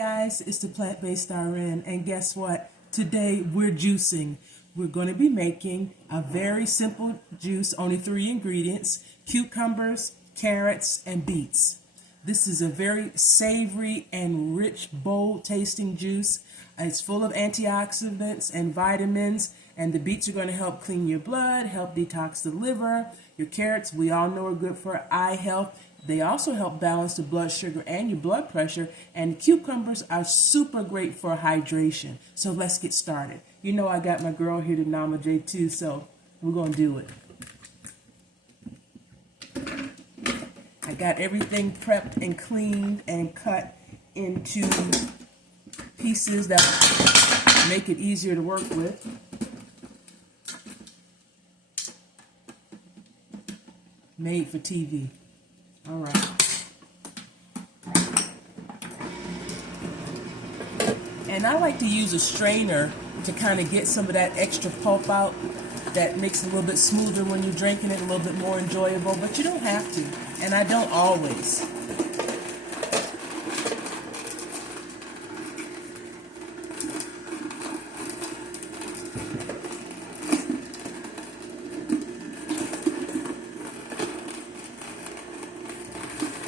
Guys, it's the Plant-Based RN, and guess what? Today we're juicing. We're going to be making a very simple juice, only 3 ingredients: cucumbers, carrots, and beets. This is a very savory and rich, bold tasting juice. It's full of antioxidants and vitamins, and the beets are going to help clean your blood, help detox the liver. Your carrots, we all know, are good for eye health. They also help balance the blood sugar and your blood pressure, and cucumbers are super great for hydration. So let's get started. You know I got my girl here, the Nama J2, so we're going to do it. I got everything prepped and cleaned and cut into pieces that make it easier to work with. Made for TV. All right. And I like to use a strainer to kind of get some of that extra pulp out. That makes it a little bit smoother when you're drinking it, a little bit more enjoyable, but you don't have to. And I don't always.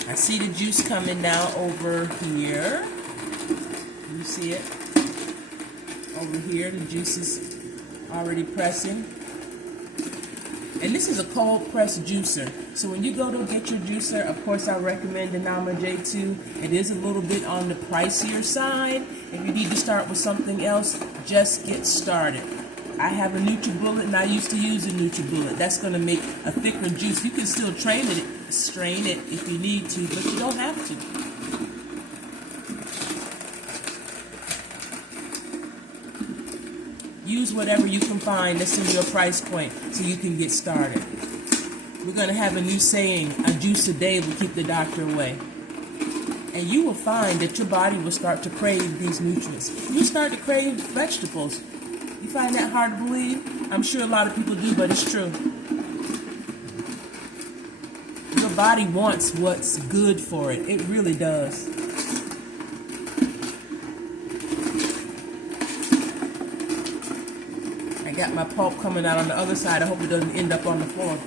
I see the juice coming now over here. You see it? Over here, the juice is already pressing. And this is a cold press juicer. So when you go to get your juicer, of course I recommend the Nama J2. It is a little bit on the pricier side. If you need to start with something else, just get started. I have a NutriBullet, and I used to use a NutriBullet. That's going to make a thicker juice. You can still strain it if you need to, but you don't have to. Use whatever you can find that's in your price point so you can get started. We're going to have a new saying: a juice a day will keep the doctor away. And you will find that your body will start to crave these nutrients. You start to crave vegetables. You find that hard to believe? I'm sure a lot of people do, but it's true. Your body wants what's good for it. It really does. I got my pulp coming out on the other side. I hope it doesn't end up on the floor.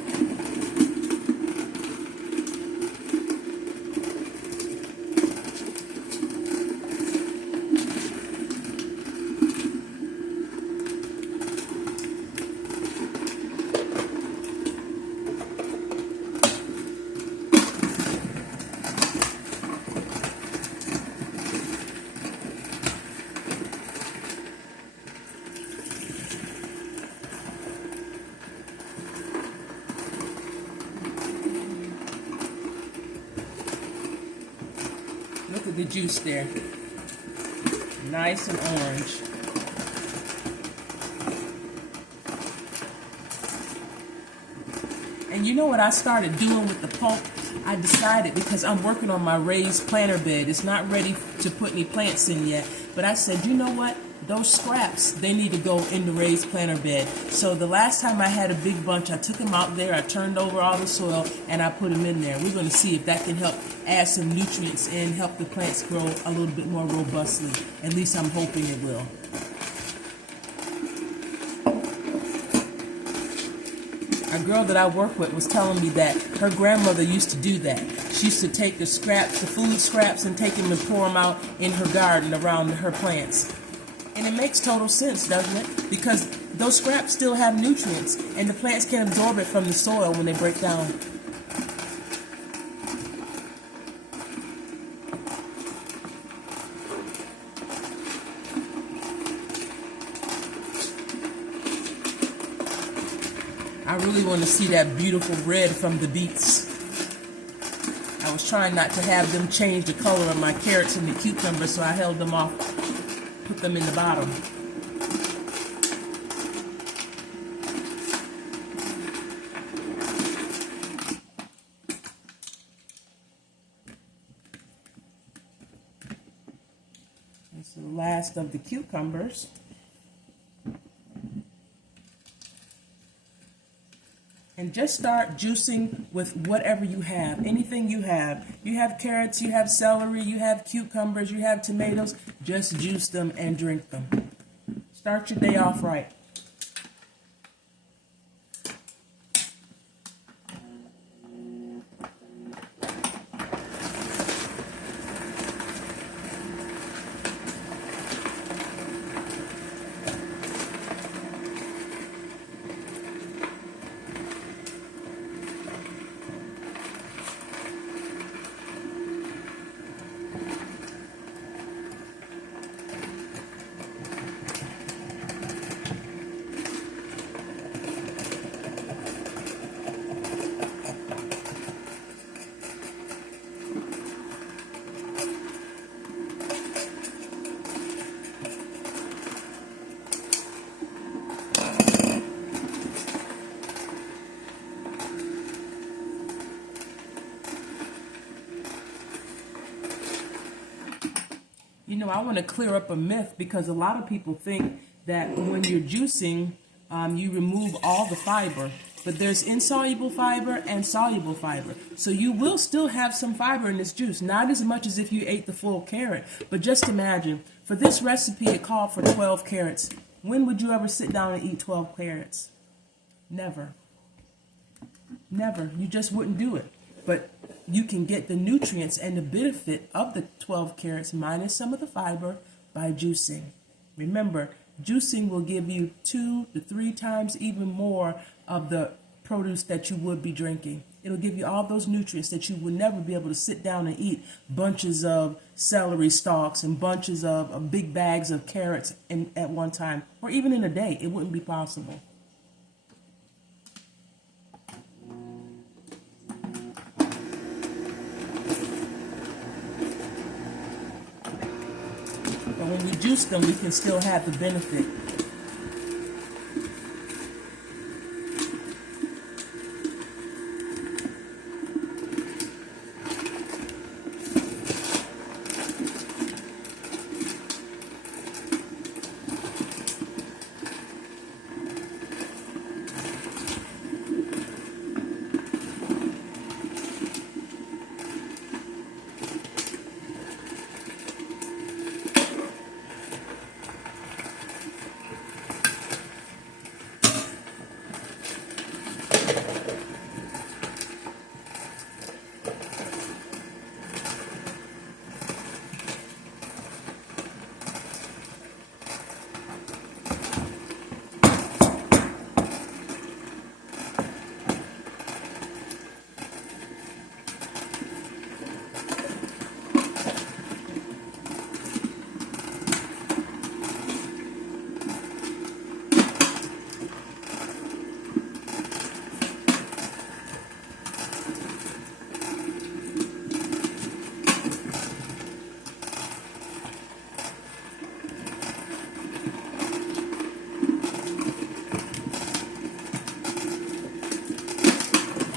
Look at the juice there. Nice and orange. And you know what I started doing with the pulp? I decided, because I'm working on my raised planter bed. It's not ready to put any plants in yet. But I said, you know what? Those scraps, they need to go in the raised planter bed. So the last time I had a big bunch, I took them out there, I turned over all the soil, and I put them in there. We're going to see if that can help add some nutrients and help the plants grow a little bit more robustly. At least I'm hoping it will. A girl that I work with was telling me that her grandmother used to do that. She used to take the scraps, the food scraps, and take them and pour them out in her garden around her plants. And it makes total sense, doesn't it? Because those scraps still have nutrients, and the plants can absorb it from the soil when they break down. I really want to see that beautiful red from the beets. I was trying not to have them change the color of my carrots and the cucumbers, so I held them off, put them in the bottom. That's the last of the cucumbers. And And just start juicing with whatever you have, anything you have. You have carrots, you have celery, you have cucumbers, you have tomatoes. Just juice them and drink them. Start your day off right. You know, I want to clear up a myth because a lot of people think that when you're juicing, you remove all the fiber. But there's insoluble fiber and soluble fiber. So you will still have some fiber in this juice. Not as much as if you ate the full carrot. But just imagine, for this recipe, it called for 12 carrots. When would you ever sit down and eat 12 carrots? Never. Never. You just wouldn't do it. But you can get the nutrients and the benefit of the 12 carrots minus some of the fiber by juicing. Remember, juicing will give you 2 to 3 times even more of the produce that you would be drinking. It'll give you all those nutrients that you would never be able to sit down and eat bunches of celery stalks and bunches of big bags of carrots at one time, or even in a day. It wouldn't be possible. But when we juice them, we can still have the benefit.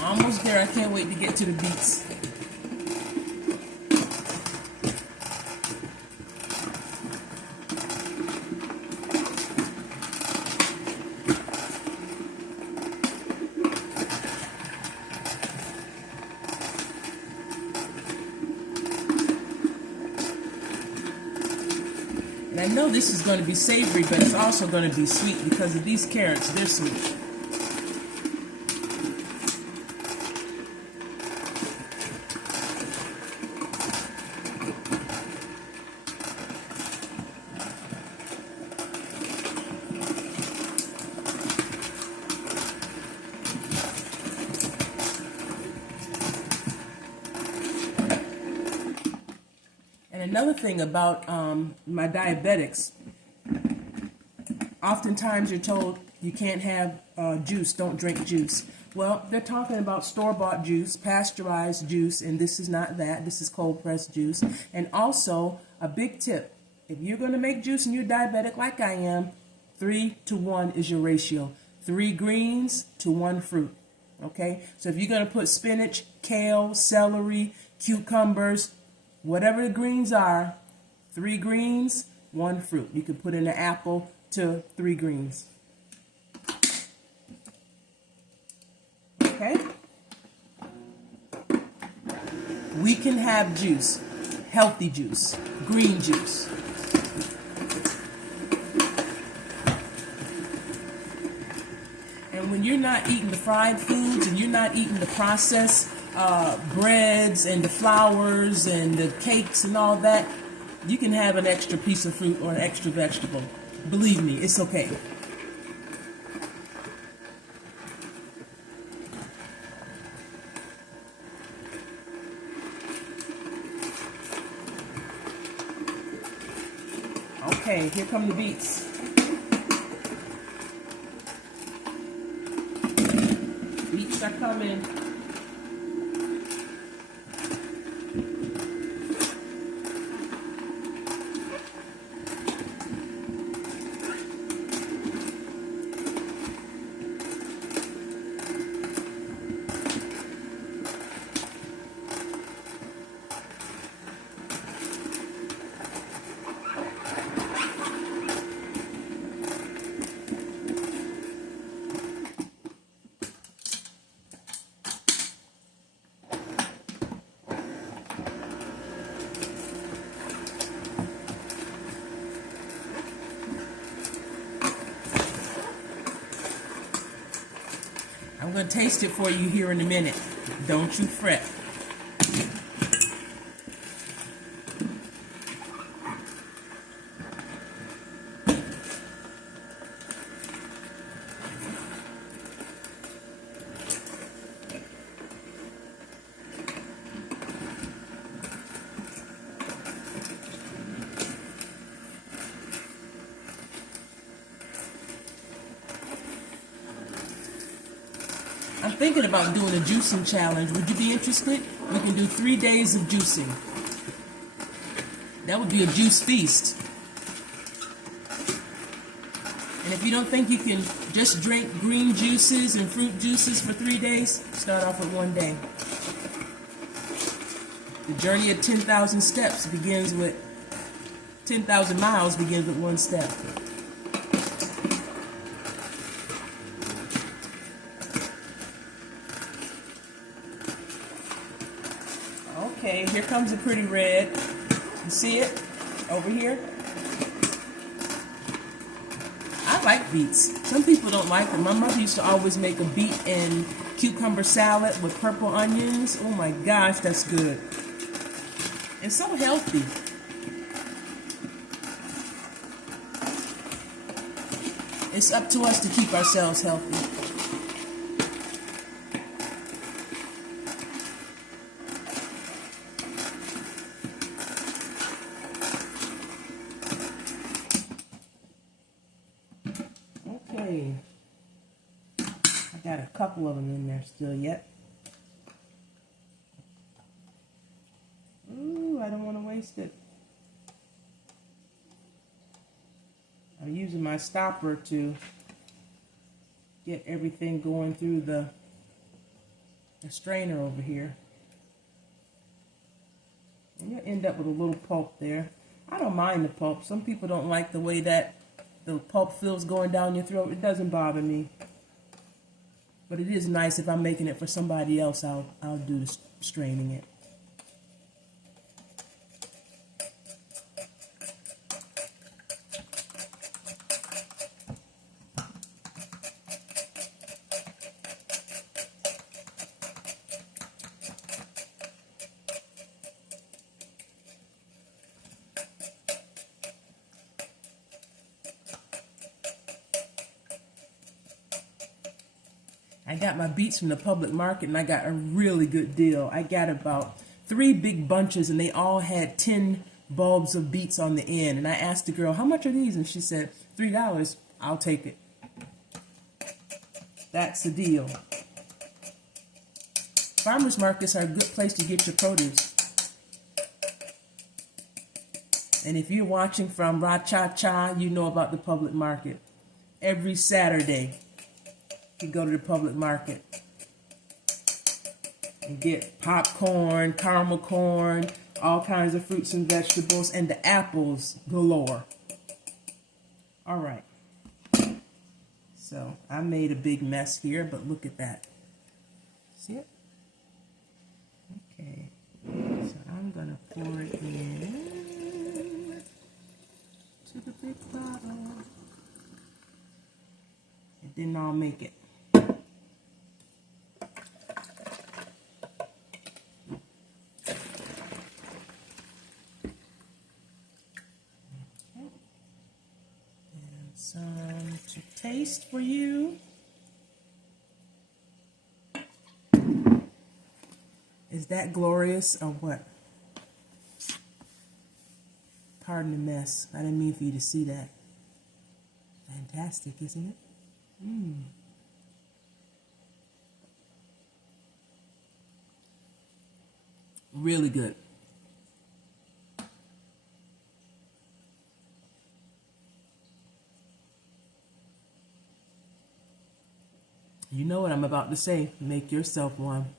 Almost there. I can't wait to get to the beets. And I know this is going to be savory, but it's also going to be sweet because of these carrots. They're sweet. And another thing about my diabetics, oftentimes you're told you can't have juice, don't drink juice. Well, they're talking about store-bought juice, pasteurized juice, and this is not that. This is cold-pressed juice. And also, a big tip, if you're going to make juice and you're diabetic like I am, 3 to 1 is your ratio. 3 greens to 1 fruit. Okay? So if you're going to put spinach, kale, celery, cucumbers, whatever the greens are, 3 greens, 1 fruit. You could put in an apple to 3 greens. Okay? We can have juice, healthy juice, green juice. And when you're not eating the fried foods and you're not eating the processed breads and the flours and the cakes and all that, you can have an extra piece of fruit or an extra vegetable. Believe me, it's okay. Okay, here come the beets. Beets are coming. I'm going to taste it for you here in a minute. Don't you fret. I'm thinking about doing a juicing challenge. Would you be interested? We can do 3 days of juicing. That would be a juice feast. And if you don't think you can just drink green juices and fruit juices for 3 days, start off with 1 day. The journey of 10,000 steps begins with 10,000 miles begins with 1 step. Okay, here comes a pretty red. You see it over here? I like beets. Some people don't like them. My mother used to always make a beet and cucumber salad with purple onions. Oh my gosh, that's good. It's so healthy. It's up to us to keep ourselves healthy. Okay, I got a couple of them in there still yet. Ooh, I don't want to waste it. I'm using my stopper to get everything going through the strainer over here. And you'll end up with a little pulp there. I don't mind the pulp. Some people don't like the way that the pulp feels going down your throat. It doesn't bother me. But it is nice if I'm making it for somebody else, I'll do the straining it. I got my beets from the public market and I got a really good deal. I got about 3 big bunches and they all had 10 bulbs of beets on the end. And I asked the girl, how much are these? And she said, $3. I'll take it. That's the deal. Farmers markets are a good place to get your produce. And if you're watching from Ra-Cha-Cha, you know about the public market. Every Saturday, you go to the public market and get popcorn, caramel corn, all kinds of fruits and vegetables, and the apples galore. All right. So I made a big mess here, but look at that. See it? Okay. So I'm going to pour it in to the big bottle. It didn't all make it. Some to taste for you. Is that glorious or what? Pardon the mess. I didn't mean for you to see that. Fantastic, isn't it? Really good. You know what I'm about to say. Make yourself one.